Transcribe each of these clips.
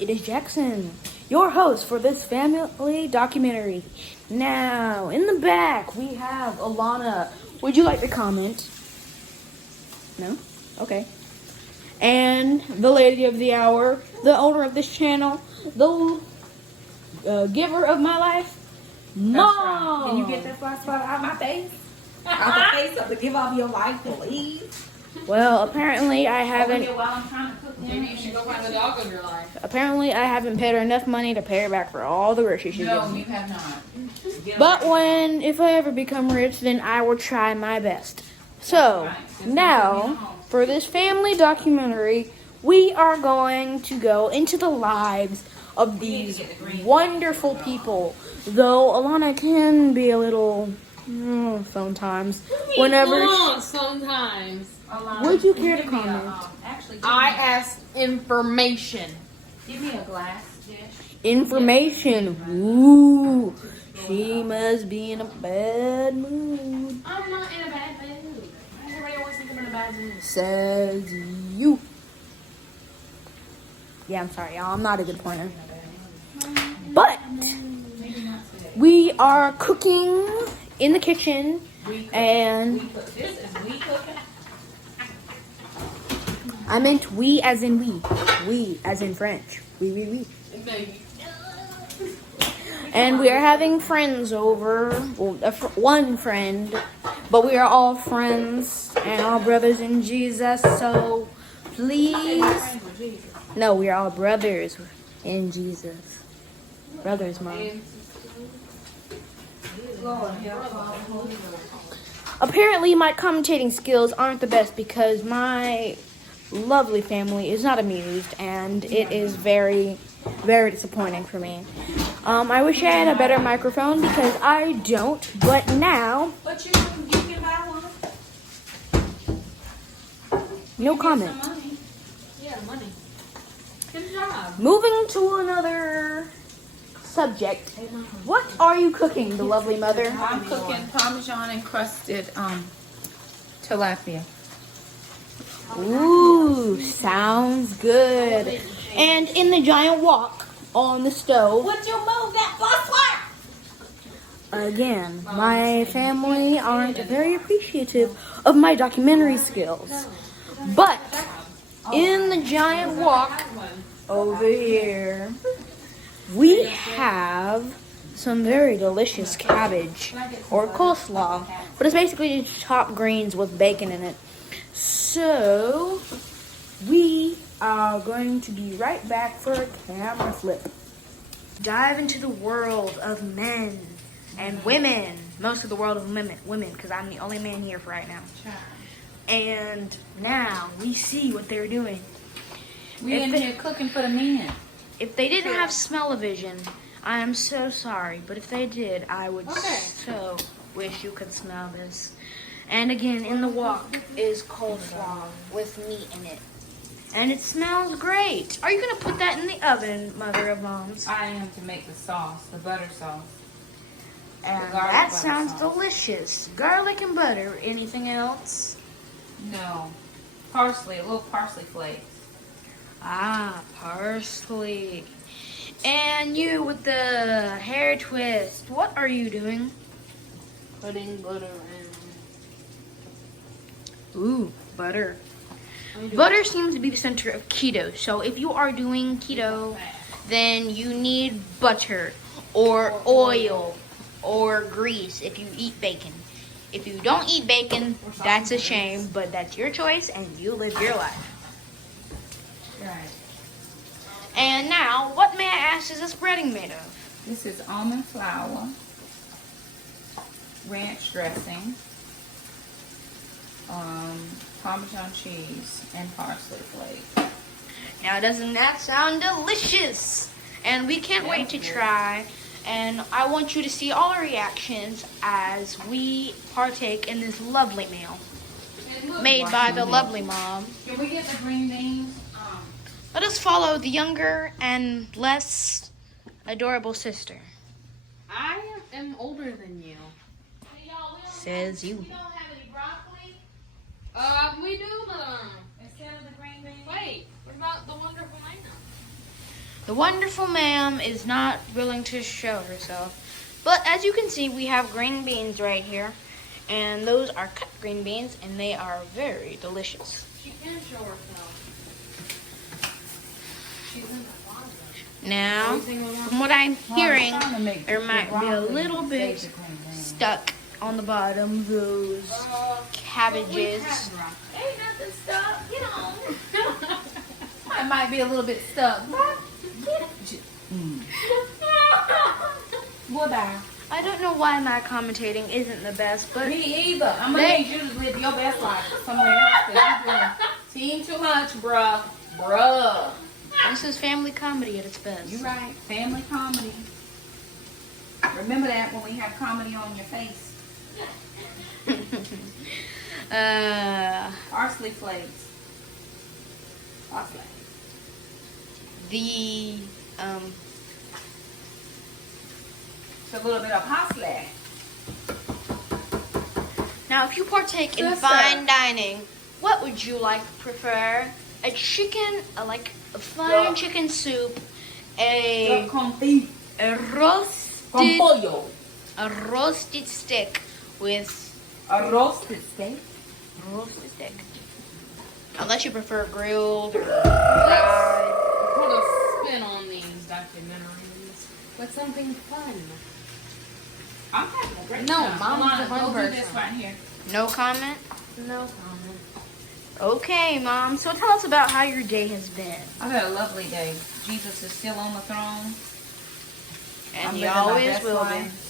It is Jackson, your host for this family documentary. Now, in the back, we have Alana. Would you like to comment? No? Okay. And the lady of the hour, the owner of this channel, the giver of my life, Mom. Right. Can you get that fly spot out of my face? Out the face of the give of your life, please. Well, apparently I haven't. While I'm trying to cook, maybe you should go find the dog of your life. Apparently, I haven't paid her enough money to pay her back for all the groceries she's No, given me. you have not. But if I ever become rich, then I will try my best. So, now, for this family documentary, we are going to go into the lives of these wonderful people. Though Alana can be a little sometimes. Sometimes. Would you care to comment? I asked information. Give me a glass dish. Information. Ooh, she must be in a bad mood. I'm not in a bad mood. Everybody always think I'm in a bad mood. Says you. Yeah, I'm sorry, y'all. I'm not a good pointer. But we are cooking in the kitchen, and This is we cooking. I meant we as in we as in French. We. And we are having friends over. Well, one friend, but we are all friends and all brothers in Jesus. So please, no, we are all brothers in Jesus. Brothers, Mom. Apparently, my commentating skills aren't the best because my lovely family is not amused, and it is very, very disappointing for me. I wish I had a better microphone because I don't, but now, But you can buy one. no comment. Money. Yeah, money. Good job. Moving to another subject. What are you cooking, the lovely mother? I'm cooking Parmesan encrusted tilapia. Ooh, sounds good. And in the giant wok on the stove, Would you move that fly again, my family aren't very appreciative of my documentary skills. But in the giant wok over here, we have some very delicious cabbage or coleslaw, but it's basically just chopped greens with bacon in it. So we are going to be right back for a camera flip. Dive into the world of men and women. Most of the world of women, because I'm the only man here for right now. And now we see what they're doing. We in here cooking for the men. If they didn't have smell-o-vision, I am so sorry. But if they did, I would so wish you could smell this. And again, in the wok is coleslaw with meat in it. And it smells great. Are you going to put that in the oven, mother of moms? I am to make the sauce, the butter sauce. And the garlic that butter sounds sauce. delicious. Garlic and butter. Anything else? No. Parsley, a little parsley flakes. Ah, parsley. And you with the hair twist. What are you doing? Putting butter in. Ooh, butter. Butter seems to be the center of keto. So if you are doing keto, then you need butter or oil or grease if you eat bacon. If you don't eat bacon, that's a shame, but that's your choice and you live your life. Right. And now, what may I ask is this breading made of? This is almond flour, ranch dressing, Parmesan cheese, and parsley flakes. Now, doesn't that sound delicious? And we can't wait to try. And I want you to see all our reactions as we partake in this lovely meal made by the lovely mom. Can we get the green beans? Let us follow the younger and less adorable sister. I am older than you. Says you. We don't have any broccoli We do, but instead of the green beans. wait. What about the wonderful man? The wonderful ma'am is not willing to show herself. But as you can see, we have green beans right here. And those are cut green beans, and they are very delicious. She can show herself. She's in the closet. Now, from what I'm hearing, there might be a little bit stuck on the bottom. Those cabbages. Ain't nothing stuck, you know. I might be a little bit stuck. What I? I don't know why my commentating isn't the best, but Me either. I'm gonna need you to live your best life somewhere else. Cause you're doing too much, bruh. Bruh. this is family comedy at its best. You right. Family comedy. Remember that when we have comedy on your face. Parsley flakes. Parsley. The It's a little bit of parsley. Now, if you partake in Sister. fine dining, what would you prefer? A chicken, like a fine Yeah. chicken soup, a Confit. Con roasted, pollo. a roasted steak with A roasted steak. roasted steak. Unless you prefer grilled or fried. Put a spin on these documentaries with something fun. I'm having a great No, time. Mom's Come on, the fun go do person. this right here. No comment? No comment. Okay, Mom. So tell us about how your day has been. I've had a lovely day. Jesus is still on the throne. And I'm he living my always best will be. life.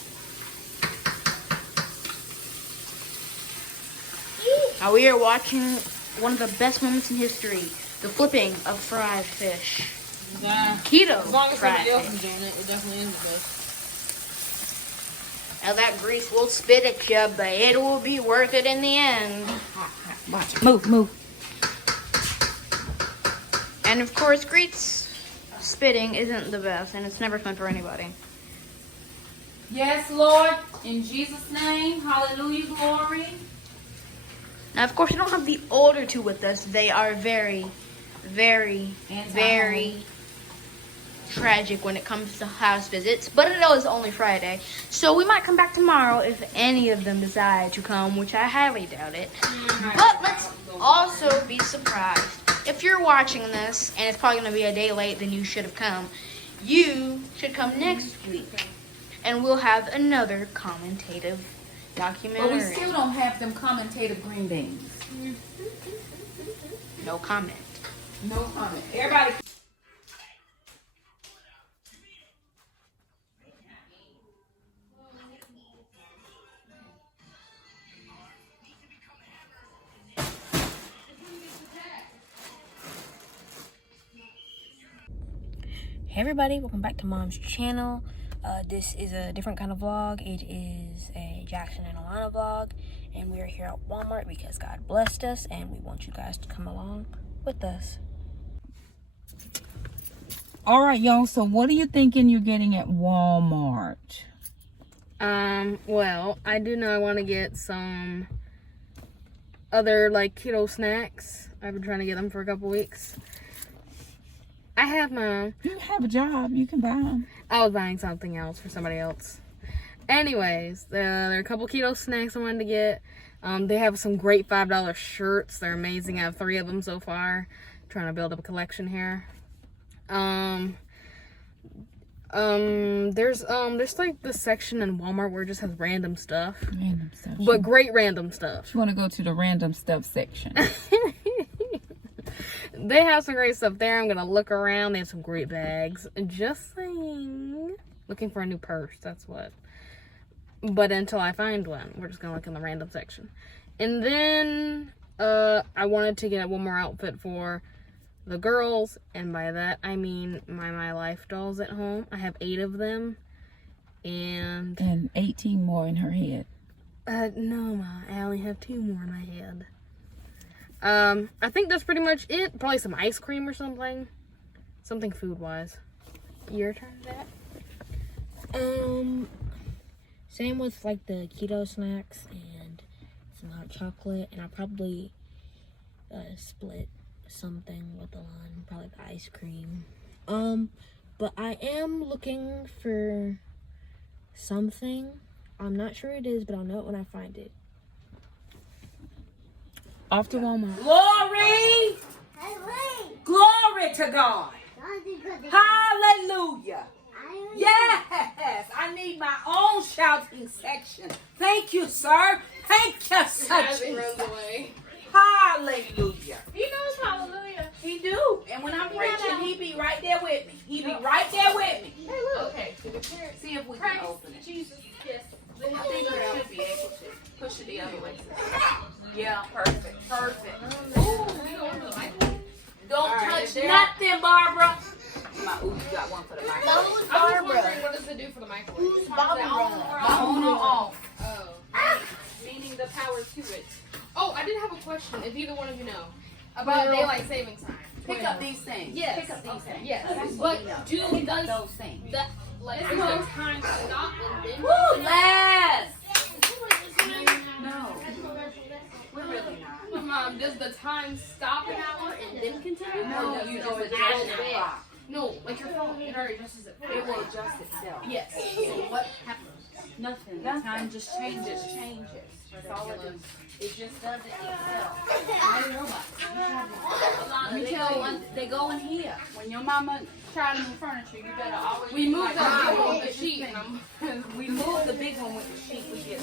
Now we are watching one of the best moments in history, the flipping of fried fish. Yeah. Keto As long as fried somebody else fish. is doing it, it definitely is the best. Now that grease will spit at you, but it will be worth it in the end. Watch it. Move. And of course, grease spitting isn't the best, and it's never fun for anybody. Yes, Lord. In Jesus' name. Hallelujah, glory. Now, of course, we don't have the older two with us. They are very, very, very tragic when it comes to house visits. But it is only Friday, so we might come back tomorrow if any of them decide to come, which I highly doubt it. But let's also be surprised. If you're watching this, and it's probably going to be a day late, then you should have come. You should come next week, and we'll have another commentative documentary. But we still don't have them commentative green beans. No comment. No comment. Everybody. Hey everybody, welcome back to Mom's channel. This is a different kind of vlog. It is a Jackson and Alana vlog, and we are here at Walmart because God blessed us, and we want you guys to come along with us. All right, y'all. So what are you thinking you're getting at Walmart? Well, I do know I want to get some other keto snacks. I've been trying to get them for a couple weeks. I have my own. You have a job. You can buy them. I was buying something else for somebody else. Anyways, there are a couple keto snacks I wanted to get. They have some great $5 shirts. They're amazing. I have 3 of them so far. Trying to build up a collection here. There's this section in Walmart where it just has random stuff. Random stuff. But great random stuff. You want to go to the random stuff section. They have some great stuff there. I'm gonna look around. They have some great bags. Just saying. Looking for a new purse, that's what. But until I find one, we're just gonna look in the random section. And then I wanted to get one more outfit for the girls, and by that I mean my life dolls at home. I have 8 of them, and 18 more in her head. no, Ma, I only have 2 more in my head. I think that's pretty much it. Probably some ice cream or something food wise. Your turn, Zach. Same with the keto snacks and some hot chocolate, and I'll probably split something with the line, probably the ice cream. but I am looking for something. I'm not sure it is, but I'll know it when I find it. Off to Walmart. Glory! Glory to God. Hallelujah. Yes, I need my own shouting section. Thank you, sir. Thank you, sir. Away. Hallelujah. He knows hallelujah. He do. And when I'm preaching, he be right there with me. He be right there with me. Okay. See if we can open it. Jesus. Yes. I think we should be able to. Push it the other way. Yeah, perfect. Perfect. Ooh, we go over the microwave. Don't right, touch there. nothing, Barbara. Ooh, you got one for the microwave. I was wondering, what does it do for the microwave? Who's Turns it Barbara? on or off? On or off. Oh. Meaning the power to it. Oh, I did have a question, if either one of you know. About daylight savings time. Pick up these things. Yes. Pick up these things. Yes. That's But what we know. do Pick up does those things. that like is there time to stop and then Woo, Les! No, we're really not. Mom, does the time stop an hour and then continue? No, Or does you it just just adjust add the it? clock. No, like your phone, it already adjusts it. It will adjust itself. Yes. So what happens? Nothing. The time just changes. That's all it does. It just does it itself. They go in here. When your mama try to move furniture, you better always. We moved the like, big one with the sheet and We moved the big one with the sheet. We get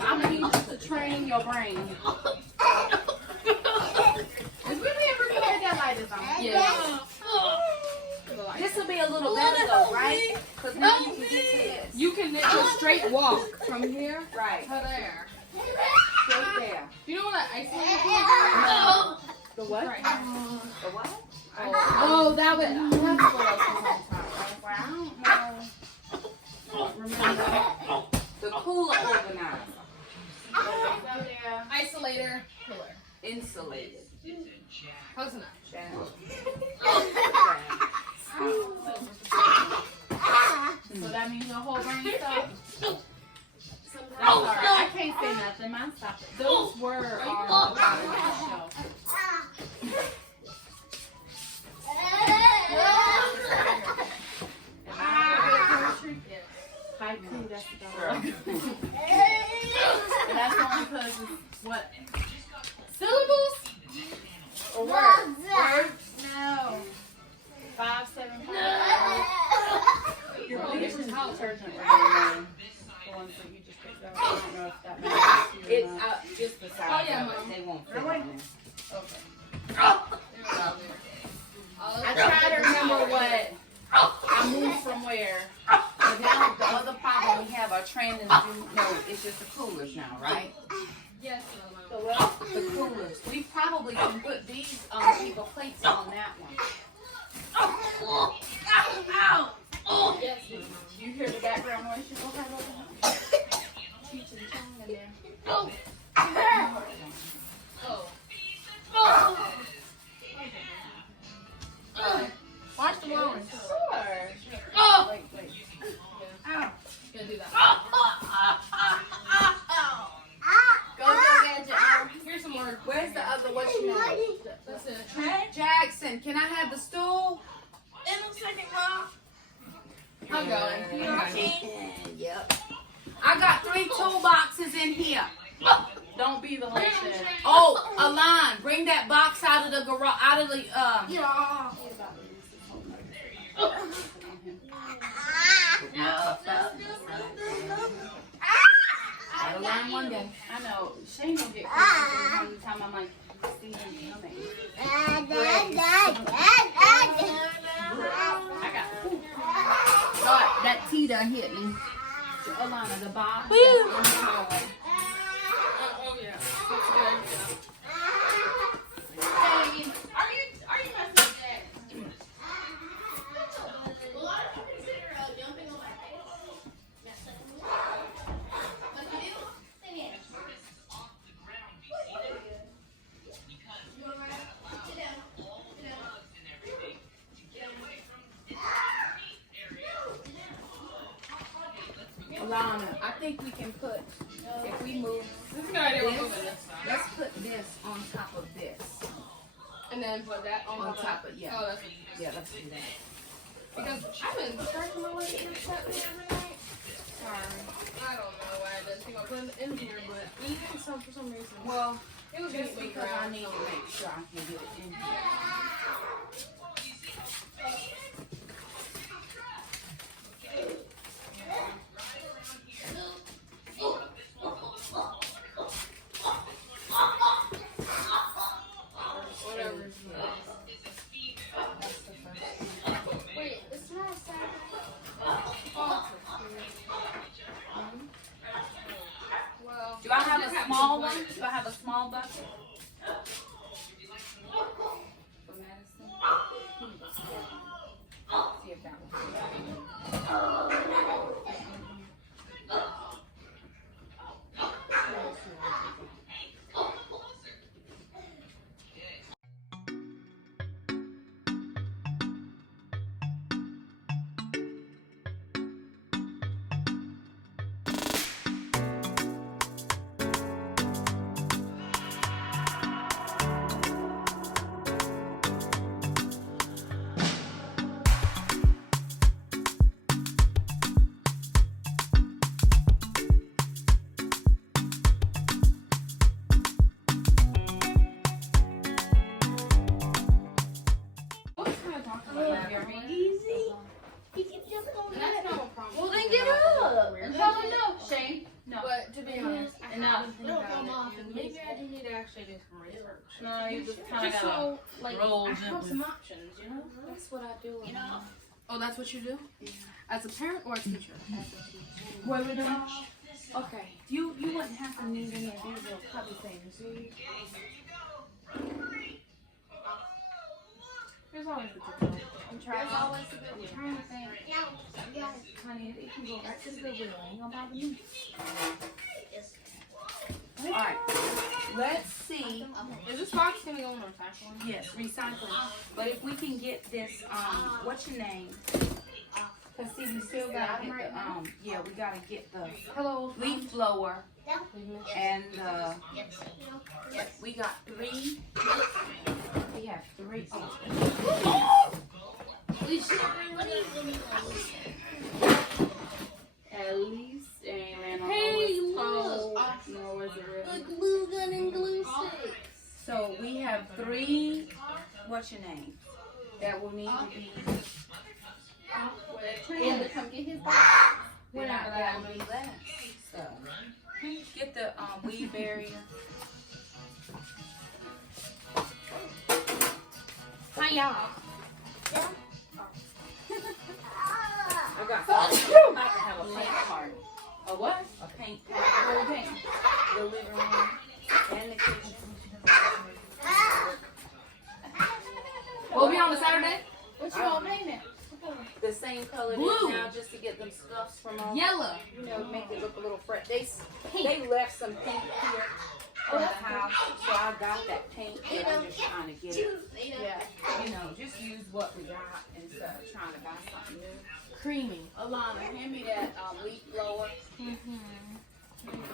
I'm gonna use this to train your brain. Is really ever clear that light is on? Yeah. This will be a little better though, right? Because now you can get to this. You can just straight walk from here Right. to there. Straight there. Do you know what that isolated is? The what? Right here. The what? Oh, that's what I was talking about. Remember the cooler organizer. Isolator, cooler. Insulated. Close enough. So that means your whole brain stopped? I'm sorry, I can't say nothing. Mine stopped. Those were our shelf. Haiku, that's the dog. And that's only because it's what? Syllables? Or words? Words? No. 5, 7, 5. Your bleaching detergent right now. The ones that you just picked up. I don't know if that matters to you or It's not. just beside Oh, yeah, them. Mom. They won't fit in there. Okay. I try to remember what I moved from where. But now the other problem we have are trainers do. No, it's just the coolers now, right? Yes, The what? The coolers. We probably can put these paper plates on that one. yes, You hear the background noise you go have over there? Cheech and Chong in there. Oh. Watch the lawn. Sure. Oh. Wait. Gonna do that. Go gadget. Here's some more. Where's the other? What's your name? That's it. Jackson. Can I have the stool? In a second, Mom. I'm going. Yep. I got 3 toolboxes in here. Don't be the whole shit. Oh, Alon, bring that box out of the garage, out of the I'll learn one day. I know. Shane will get crazy from the time I'm like, Steven coming. I got God, that tea done hit me. Alana, the box. Oh, yeah. That's good. Are you messing with that? Well, I consider jumping on my face. But you do? Then yes. You want to ride? Sit down. Alana, I think we can put, if we move, This is a good idea. We're moving this. let's put this on top of this. And then put that on On top top of of, it. yeah. Oh, that's what you Yeah, let's do that. Because I've been scratching my leg and every night. Sorry. I don't know why I didn't think I'll put it in here, but for some reason. Well, It was just because I need to make sure I can get it in here. Whatever. That's the first. Wait, it's not Well, Do I have a small one? Do I have a small bucket? For medicine? See if that that's not a problem. Well, then get up and tell them no. Shane? No. But to be honest, I Enough. haven't think about it, and maybe I do need to actually do some research. No, you just kind of Just gotta so, like, roll I have gently. some options, you know? That's what I do. You know? Oh, that's what you do? As a parent or a teacher? What are we doing? Okay. You wouldn't have to need any of these little cubby things, do you? There's always the good one. I'm trying to think. Honey, it can go right to the Goodwill. Ain't gonna bother me. Alright. Let's see. Is this box gonna go in recycling? Yes, recycling. But if we can get this, what's your name? Cause see, we still gotta get the, yeah, we gotta get the Hello. leaf blower and we got 3. We have 3. At least, and Hey, look. look. No, is it really? A glue gun and glue stick. So we have 3, what's your name? That will need to be, And to come get his box. we're not gonna do that. So, get the weed barrier. Hiya. I got some. I have a paint party. A what? A paint party. Where we paint? The living room and the kitchen. We'll be on the Saturday? What you want painted? The same color it is Blue. now, just to get them scuffs from off. Yellow. You know, make it look a little fresh. They left some paint here from the house, so I got that paint, and I'm just trying to get it. Yeah, you know, just use what we got instead of trying to buy something new. Creamy. Alana, hand me that leaf blower.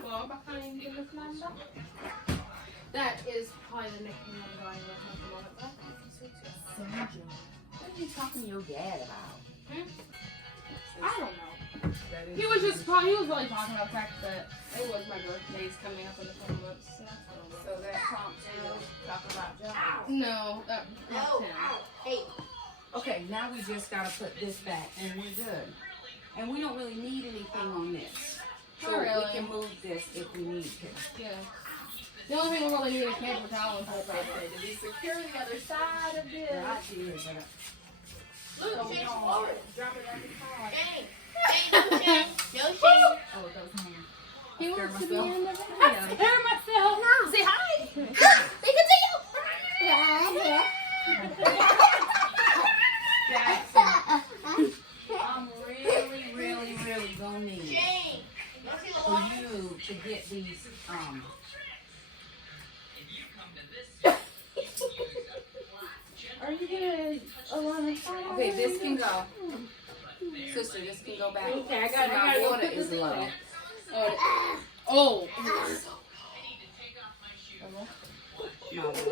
Well, behind the number. That is probably the nickname I'm going with at the moment, but I think it's sweet too. What are you talking to your dad about? I don't know. He was really talking about the fact that it was my birthday's coming up in a couple months. So that's what I'm So that prompts you to talk about jobs. No, that's him. Hey. Okay, now we just gotta put this back and we're good. And we don't really need anything on this. So Not really. we can move this if we need to. Yeah. The only thing we really need is paper towel and toilet paper. Did we secure the other side of this? Yeah, I did, but Look, Shane's forward. drop it like it's hard. Shane. Shane, no Shane. No Shane. Oh, it goes home. He wants to be myself. in the video. Scare myself. Say hi. Say good to you. Jackson, I'm really gonna need Shane. for you to get these, Are you gonna okay, this can go. Sister, this can go back. Okay, I See, gotta my go water put is this in low. there. Oh. My water.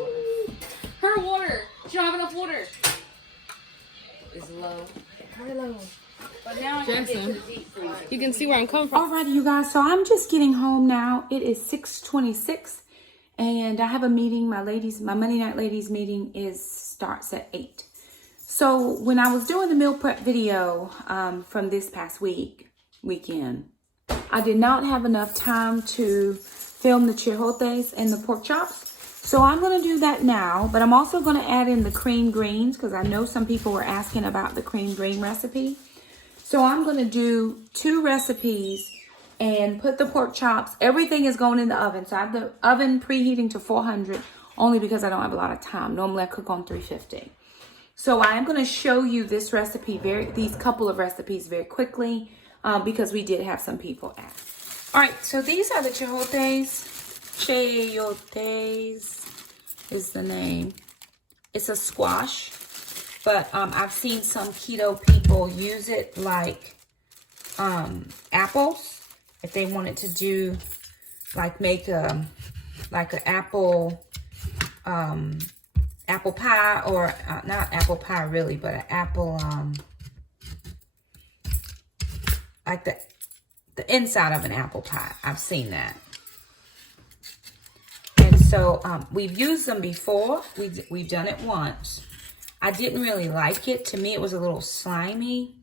Her water. She don't have enough water. It's low. Very low. But now I can get to Jensen, the deep freezer. you can see where I'm coming from. Alrighty, you guys. So I'm just getting home now. It is 6:26, and I have a meeting. My Monday night ladies meeting starts at 8. So when I was doing the meal prep video from this past weekend, I did not have enough time to film the chayotes and the pork chops. So I'm going to do that now, but I'm also going to add in the cream greens because I know some people were asking about the cream green recipe. So I'm going to do 2 recipes and put the pork chops. Everything is going in the oven. So I have the oven preheating to 400 only because I don't have a lot of time. Normally I cook on 350. So I am going to show you this recipe, these couple of recipes very quickly because we did have some people ask. All right, so these are the chayotes. Chayotes is the name. It's a squash, but I've seen some keto people use it like apples. If they wanted to do like make an apple apple pie, or not apple pie really, but an apple like the inside of an apple pie. I've seen that. And so we've used them before. We've done it once. I didn't really like it. To me, it was a little slimy,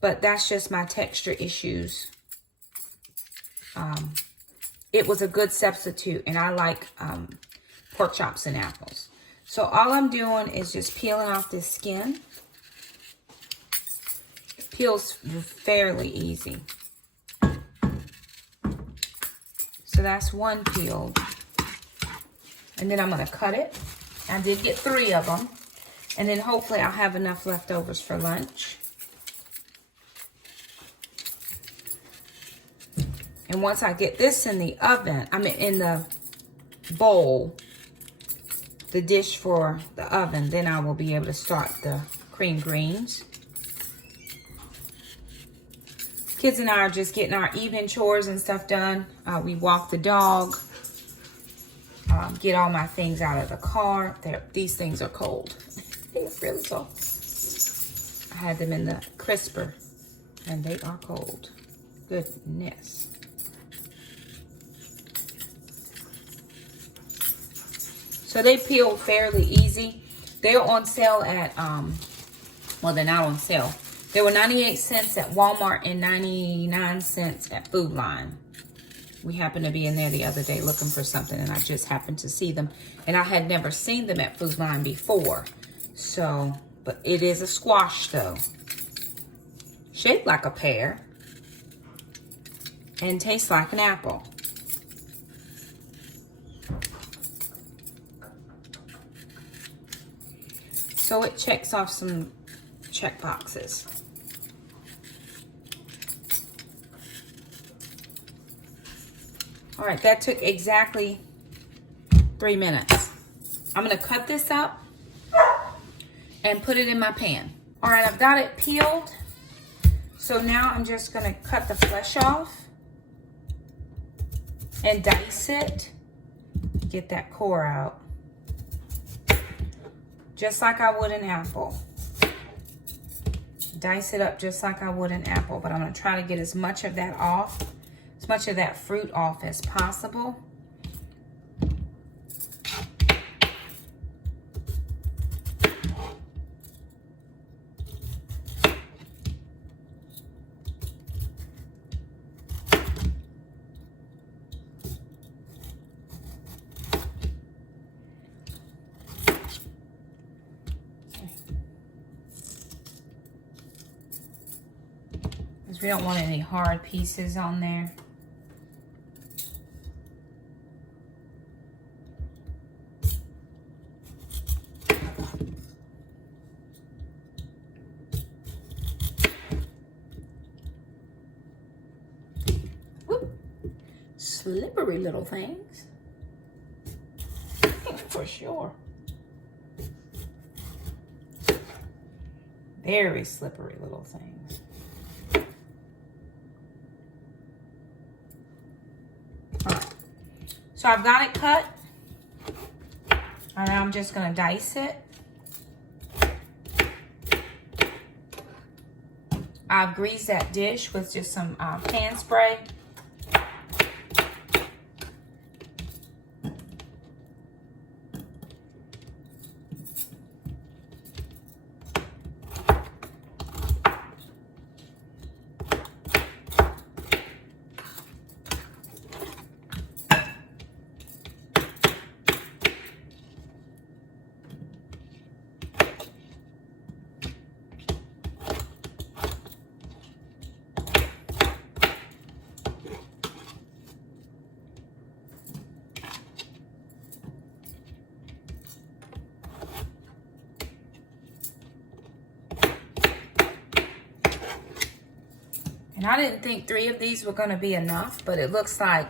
but that's just my texture issues. It was a good substitute, and I like pork chops and apples. So all I'm doing is just peeling off this skin. It peels fairly easy. So that's one peeled. And then I'm going to cut it. I did get 3 of them. And then hopefully I'll have enough leftovers for lunch. And once I get this in the oven, in the bowl, the dish for the oven, then I will be able to start the cream greens. Kids and I are just getting our evening chores and stuff done. We walk the dog, get all my things out of the car. These things are cold. They're really cold. I had them in the crisper, and they are cold. Goodness. So they peel fairly easy. They're on sale at, well, they're not on sale. They were 98 cents at Walmart and 99 cents at Food Line. We happened to be in there the other day looking for something, and I just happened to see them. And I had never seen them at Food Line before. So, but it is a squash though. Shaped like a pear. And tastes like an apple. So it checks off some check boxes. All right, that took exactly 3 minutes. I'm gonna cut this up and put it in my pan. All right, I've got it peeled. So now I'm just gonna cut the flesh off and dice it. Get that core out. Just like I would an apple. Dice it up just like I would an apple, but I'm gonna try to get as much of that off, as much of that fruit off as possible. We don't want any hard pieces on there. Whoop. Slippery little things. For sure. Very slippery little things. So I've got it cut. And I'm just gonna dice it. I've greased that dish with just some pan spray. And I didn't think 3 of these were gonna be enough, but it looks like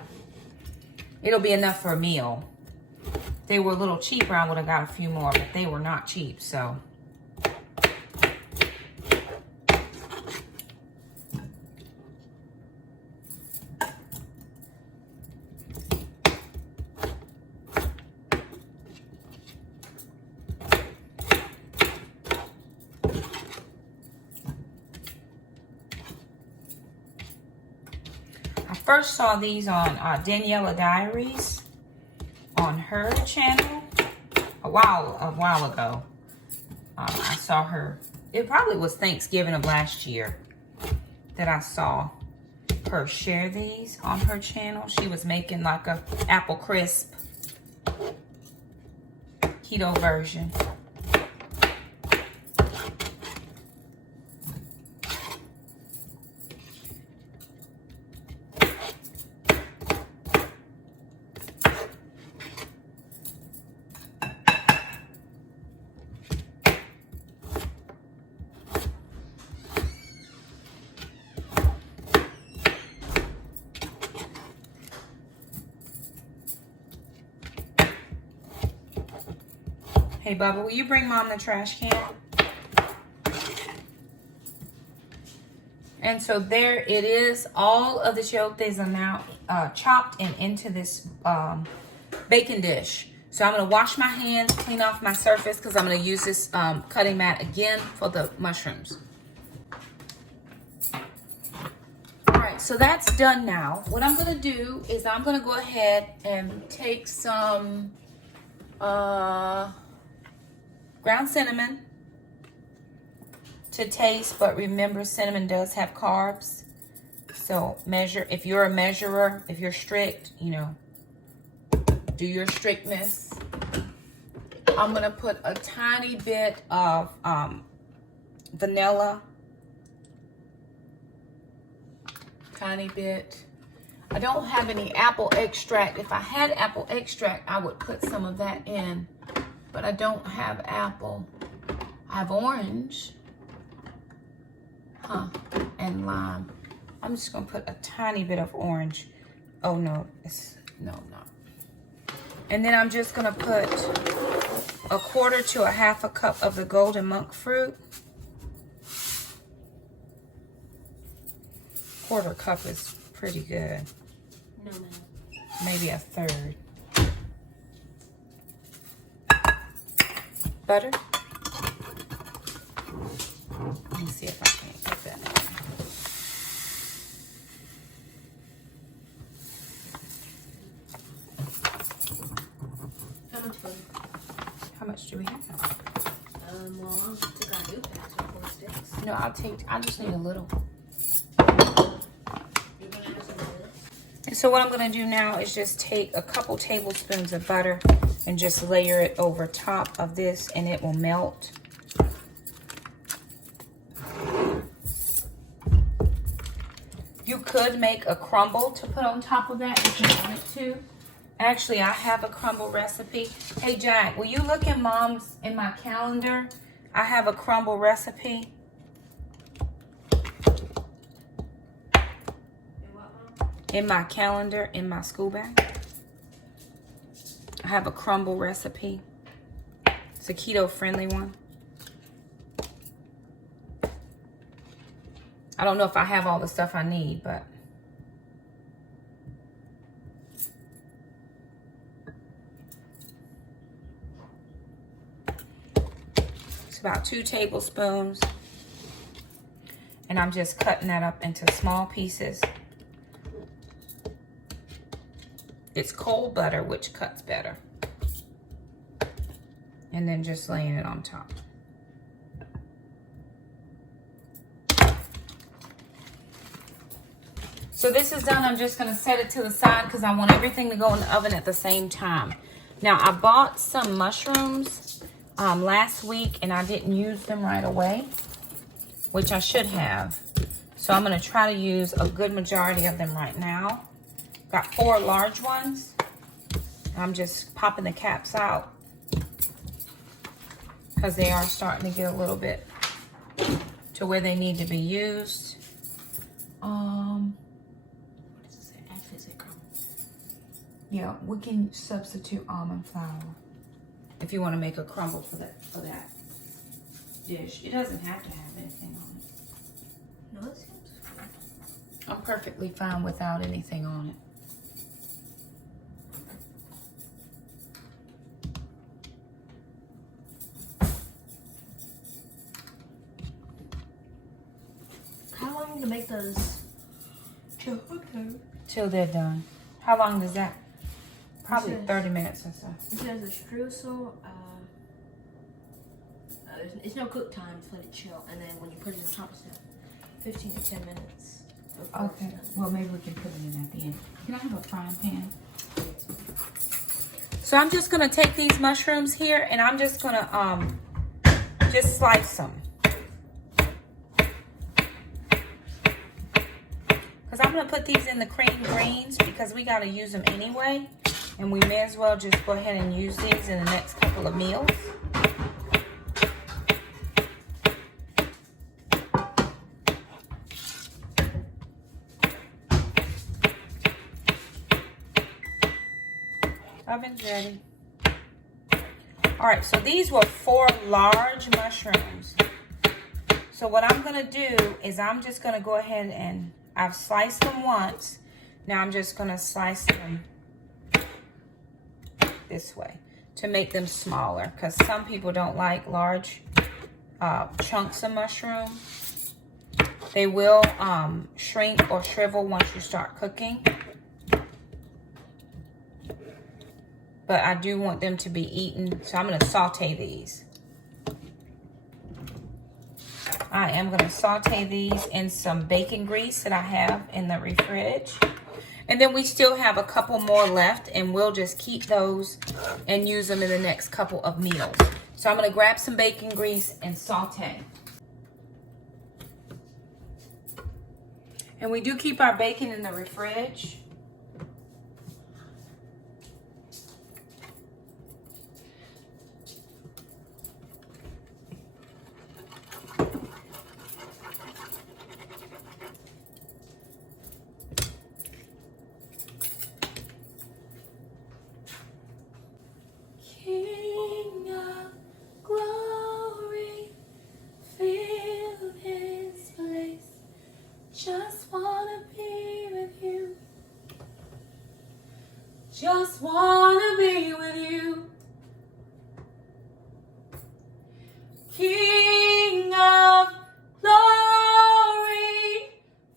it'll be enough for a meal. If they were a little cheaper, I would have got a few more, but they were not cheap, so. I first saw these on Daniela Diaries on her channel a while ago. I saw her, it probably was Thanksgiving of last year that I saw her share these on her channel. She was making like a apple crisp keto version. Hey, Bubba, will you bring Mom the trash can? And so there it is. All of the chayotes are now chopped and into this bacon dish. So I'm going to wash my hands, clean off my surface, because I'm going to use this cutting mat again for the mushrooms. All right, so that's done now. What I'm going to do is I'm going to go ahead and take some ground cinnamon to taste, but remember, cinnamon does have carbs. So measure, if you're a measurer, if you're strict, you know, do your strictness. I'm gonna put a tiny bit of vanilla. Tiny bit. I don't have any apple extract. If I had apple extract, I would put some of that in. But I don't have apple. I have orange. And lime. I'm just gonna put a tiny bit of orange. Oh no, no. And then I'm just gonna put 1/4 to 1/2 cup of the golden monk fruit. 1/4 cup is pretty good. No, ma'am. Maybe 1/3. Butter. Let me see if I can get that. How much butter? How much do we have? Well, I took out new packs for 4 sticks. No, I just need a little. You're gonna have some of this? And so what I'm gonna do now is just take a couple tablespoons of butter and just layer it over top of this, and it will melt. You could make a crumble to put on top of that if you wanted to. Actually, I have a crumble recipe. Hey, Jack, will you look in my calendar? I have a crumble recipe. In my calendar, in my school bag. I have a crumble recipe. It's a keto-friendly one. I don't know if I have all the stuff I need, but about 2 tablespoons. And I'm just cutting that up into small pieces. It's cold butter, which cuts better. And then just laying it on top. So this is done. I'm just going to set it to the side because I want everything to go in the oven at the same time. Now, I bought some mushrooms last week and I didn't use them right away, which I should have. So I'm going to try to use a good majority of them right now. Got 4 large ones. I'm just popping the caps out because they are starting to get a little bit to where they need to be used. Yeah, we can substitute almond flour if you want to make a crumble for that dish. It doesn't have to have anything on it. No, it seems good. I'm perfectly fine without anything on it. How long to make those? Till they're done. How long does that? Probably It says- 30 minutes or so. It says the streusel. It's no cook time to let it chill, and then when you put it in the top stuff, 15 to 10 minutes. before it's Okay. done. Well, maybe we can put it in at the end. Can I have a frying pan? So I'm just gonna take these mushrooms here, and I'm just gonna just slice them. Because I'm going to put these in the cream greens because we got to use them anyway. And we may as well just go ahead and use these in the next couple of meals. Oven's ready. All right, so these were 4 large mushrooms. So what I'm going to do is I'm just going to go ahead and I've sliced them once. Now I'm just going to slice them this way to make them smaller because some people don't like large chunks of mushroom. They will shrink or shrivel once you start cooking. But I do want them to be eaten, so I'm going to saute these. I am going to saute these in some bacon grease that I have in the fridge. And then we still have a couple more left, and we'll just keep those and use them in the next couple of meals. So I'm going to grab some bacon grease and saute. And we do keep our bacon in the fridge. Just wanna be with you, King of glory,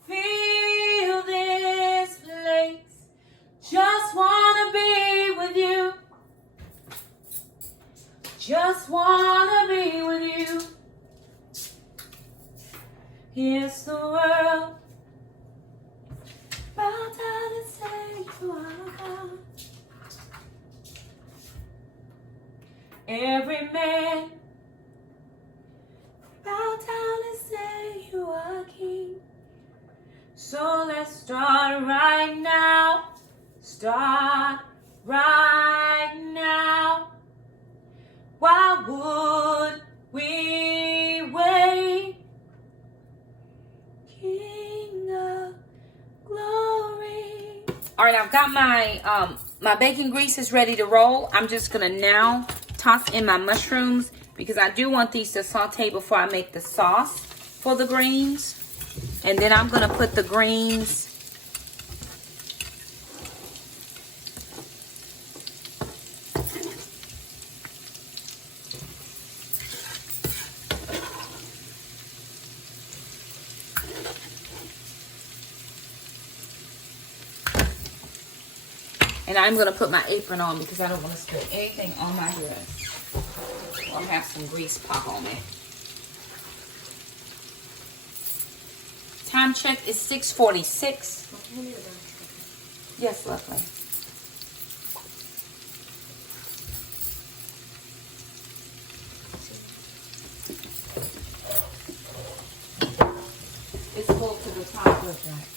fill this place. Just wanna be with you, just wanna be with you. Yes, the world bow down and say you are God. Every man bow down and say you are King. So let's start right now. Start right now. Why would we wait? King of glory. All right, I've got my my bacon grease is ready to roll. I'm just gonna now toss in my mushrooms because I do want these to saute before I make the sauce for the greens. And then I'm gonna put the greens And I'm going to put my apron on because I don't want to spill anything on my dress. Or have some grease pop on me. Time check is 6:46. Yes, lovely. It's full to the top, look right.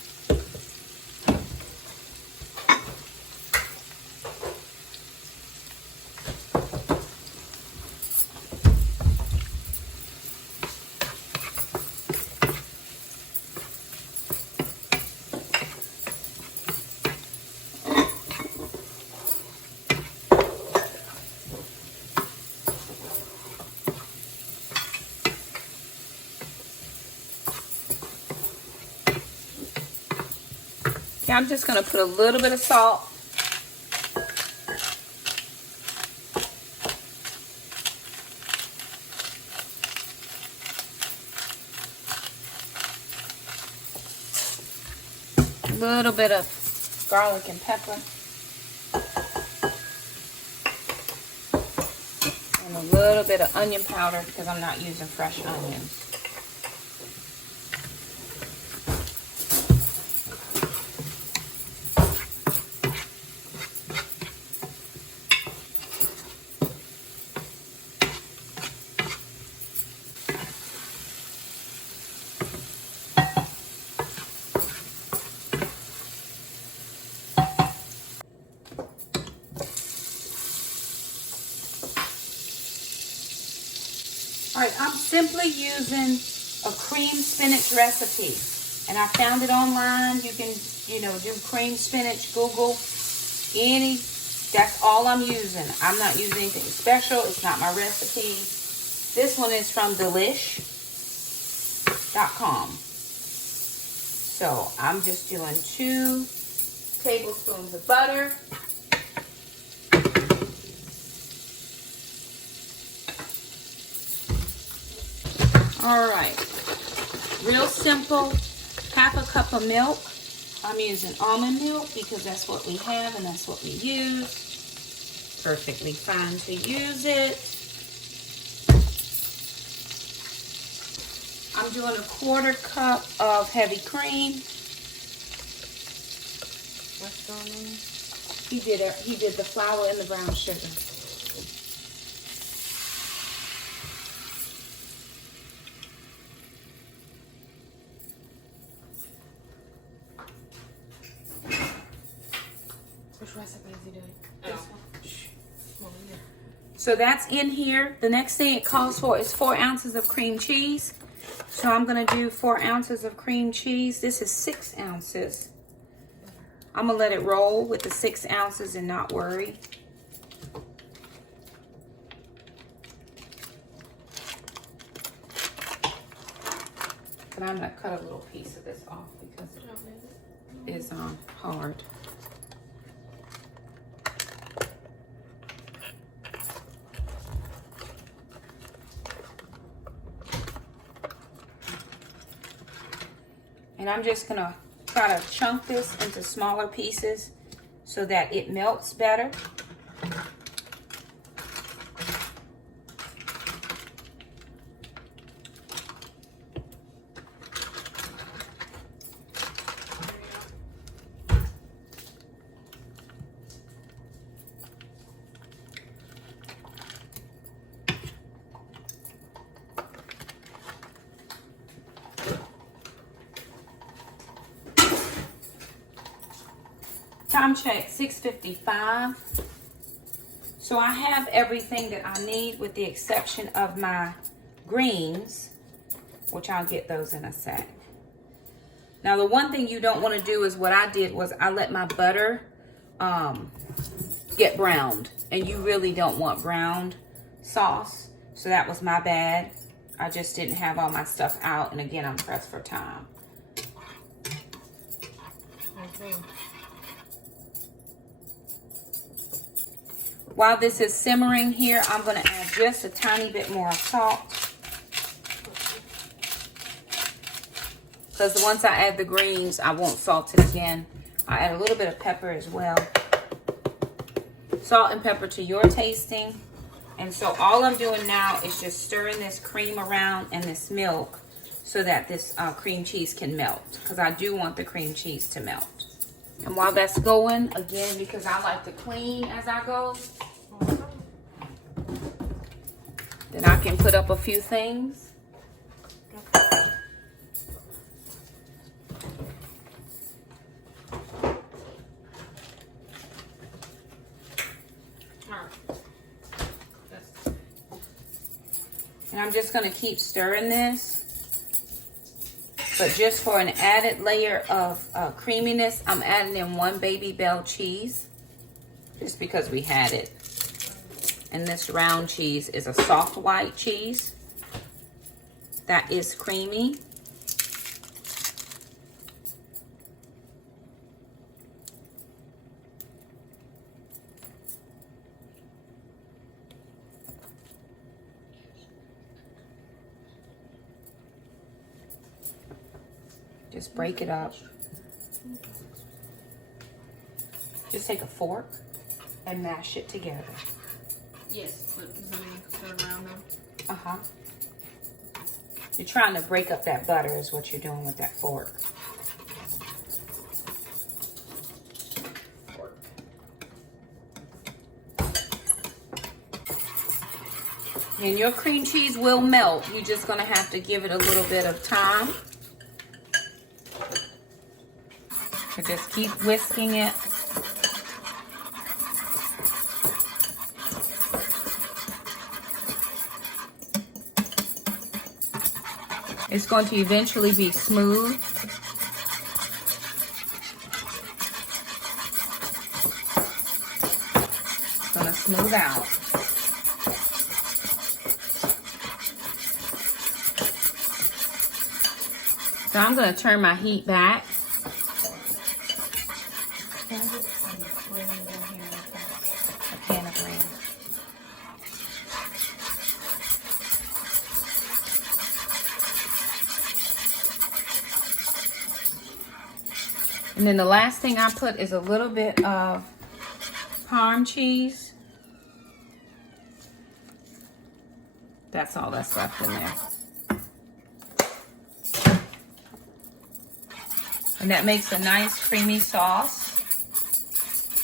Okay, I'm just going to put a little bit of salt. A little bit of garlic and pepper. And a little bit of onion powder because I'm not using fresh onions. All right, I'm simply using a cream spinach recipe, and I found it online. You can, do cream spinach, Google, that's all I'm using. I'm not using anything special. It's not my recipe. This one is from delish.com. So I'm just doing 2 tablespoons of butter. All right, real simple, half a cup of milk. I'm using almond milk because that's what we have and that's what we use. Perfectly fine to use it. I'm doing a 1/4 cup of heavy cream. What's going on? He did the flour and the brown sugar. Which recipe is he doing? So that's in here. The next thing it calls for is 4 ounces of cream cheese. So I'm going to do 4 ounces of cream cheese. This is 6 ounces. I'm going to let it roll with the 6 ounces and not worry. But I'm going to cut a little piece of this off because it is hard. And I'm just going to try to chunk this into smaller pieces so that it melts better. Time check, 6:55. So I have everything that I need with the exception of my greens, which I'll get those in a sec. Now the one thing you don't want to do is what I did was I let my butter get browned, and you really don't want browned sauce. So that was my bad. I just didn't have all my stuff out, and again, I'm pressed for time. Okay. While this is simmering here, I'm going to add just a tiny bit more salt. Because once I add the greens, I won't salt it again. I add a little bit of pepper as well. Salt and pepper to your tasting. And so all I'm doing now is just stirring this cream around and this milk so that this cream cheese can melt, because I do want the cream cheese to melt. And while that's going, again, because I like to clean as I go, then I can put up a few things. And I'm just going to keep stirring this. But just for an added layer of creaminess, I'm adding in 1 Baby Bell cheese. Just because we had it. And this round cheese is a soft white cheese. That is creamy. Just break it up. Just take a fork and mash it together. Yes, but does that mean stir around them? Uh-huh. You're trying to break up that butter is what you're doing with that fork. And your cream cheese will melt. You're just going to have to give it a little bit of time. So just keep whisking it. It's going to eventually be smooth. It's going to smooth out. So I'm going to turn my heat back. A can of cream. And then the last thing I put is a little bit of Parm cheese. That's all that's left in there. And that makes a nice creamy sauce.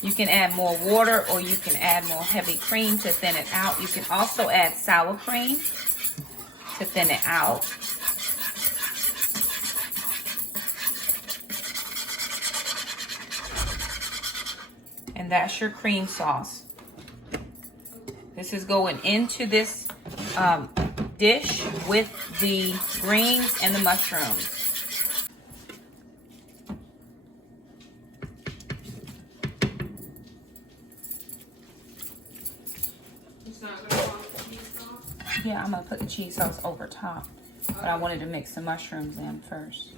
You can add more water or you can add more heavy cream to thin it out. You can also add sour cream to thin it out. And that's your cream sauce. This is going into this dish with the greens and the mushrooms. Yeah, I'm gonna put the cheese sauce over top, but I wanted to mix the mushrooms in first.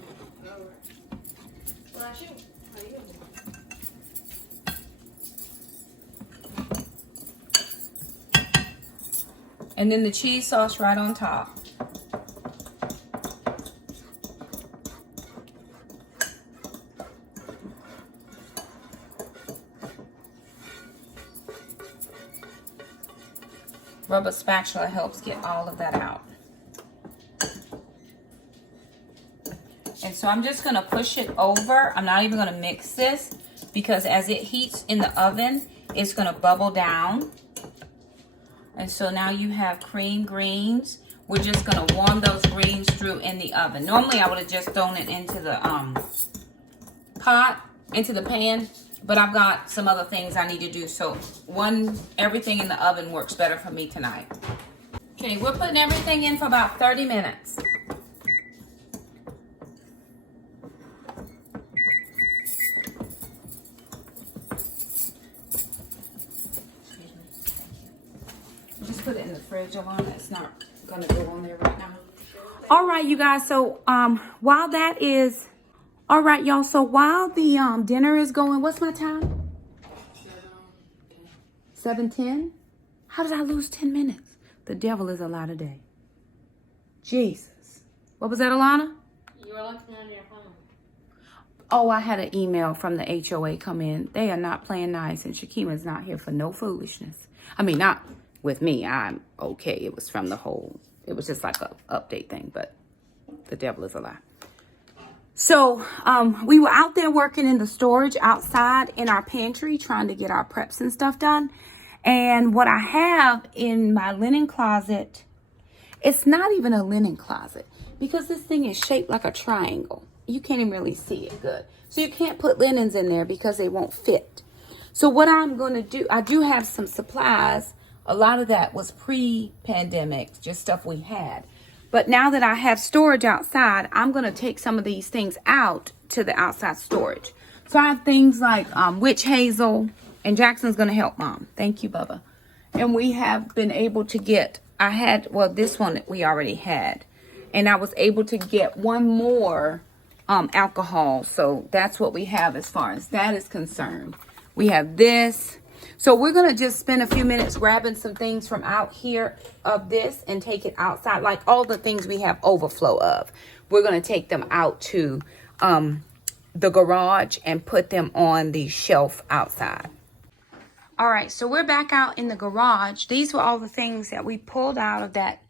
And then the cheese sauce right on top. Rubber spatula helps get all of that out. And so I'm just going to push it over. I'm not even going to mix this because as it heats in the oven, it's going to bubble down. And so now you have cream greens. We're just going to warm those greens through in the oven. Normally I would have just thrown it into the into the pan. But I've got some other things I need to do. So everything in the oven works better for me tonight. Okay, we're putting everything in for about 30 minutes. Just put it in the fridge, Alana. It's not gonna go on there right now. All right, you guys. So while that is, all right, y'all. So while the dinner is going, what's my time? 7:10. How did I lose 10 minutes? The devil is a lie today. Jesus. What was that, Alana? You were looking on your phone. Oh, I had an email from the HOA come in. They are not playing nice, and Shakema's not here for no foolishness. I mean, not with me. I'm okay. It was from the whole, it was just like a update thing, but the devil is a lie. So, we were out there working in the storage outside in our pantry, trying to get our preps and stuff done. And what I have in my linen closet, it's not even a linen closet because this thing is shaped like a triangle. You can't even really see it good. So you can't put linens in there because they won't fit. So what I'm going to do, I do have some supplies. A lot of that was pre-pandemic, just stuff we had. But now that I have storage outside, I'm going to take some of these things out to the outside storage. So I have things like witch hazel, and Jackson's going to help Mom. Thank you, Bubba. And we have been able to get, this one we already had. And I was able to get one more alcohol. So that's what we have as far as that is concerned. We have this. So we're going to just spend a few minutes grabbing some things from out here of this and take it outside. Like all the things we have overflow of. We're going to take them out to the garage and put them on the shelf outside. All right, so we're back out in the garage. These were all the things that we pulled out of that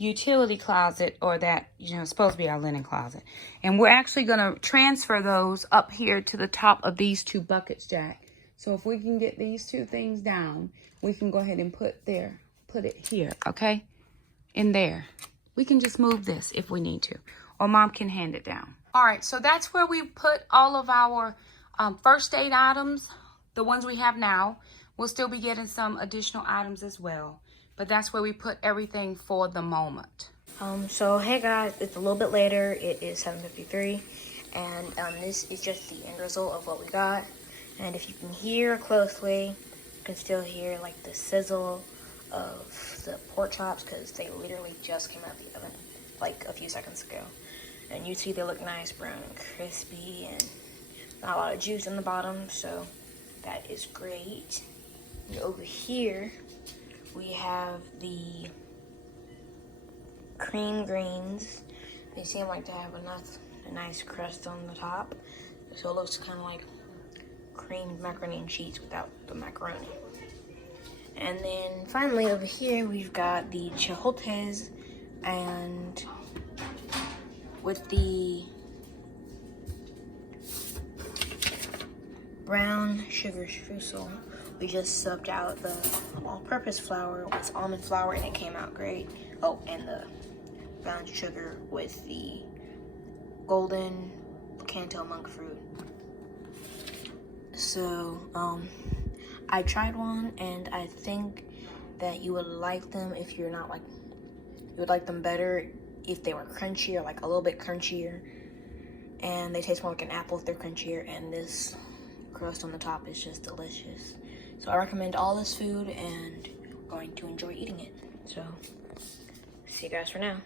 utility closet, or that, supposed to be our linen closet. And we're actually going to transfer those up here to the top of these two buckets, Jack. So if we can get these two things down, we can go ahead and put it here, okay? In there. We can just move this if we need to, or Mom can hand it down. All right, so that's where we put all of our first aid items, the ones we have now. We'll still be getting some additional items as well, but that's where we put everything for the moment. So hey guys, it's a little bit later. It is 7:53, and this is just the end result of what we got. And if you can hear closely, you can still hear like the sizzle of the pork chops because they literally just came out of the oven like a few seconds ago. And you see they look nice, brown and crispy, and not a lot of juice in the bottom, so that is great. And over here, we have the cream greens. They seem like to have a nice crust on the top, so it looks kind of like creamed macaroni and cheese without the macaroni. And then finally over here we've got the chayotes, and with the brown sugar streusel, we just subbed out the all-purpose flour with almond flour, and it came out great. Oh, and the brown sugar with the golden Canto monk fruit. So, I tried one, and I think that you would like them if you're not like, you would like them better if they were crunchier, like a little bit crunchier. And they taste more like an apple if they're crunchier, and this crust on the top is just delicious. So I recommend all this food, and I'm going to enjoy eating it. So, see you guys for now.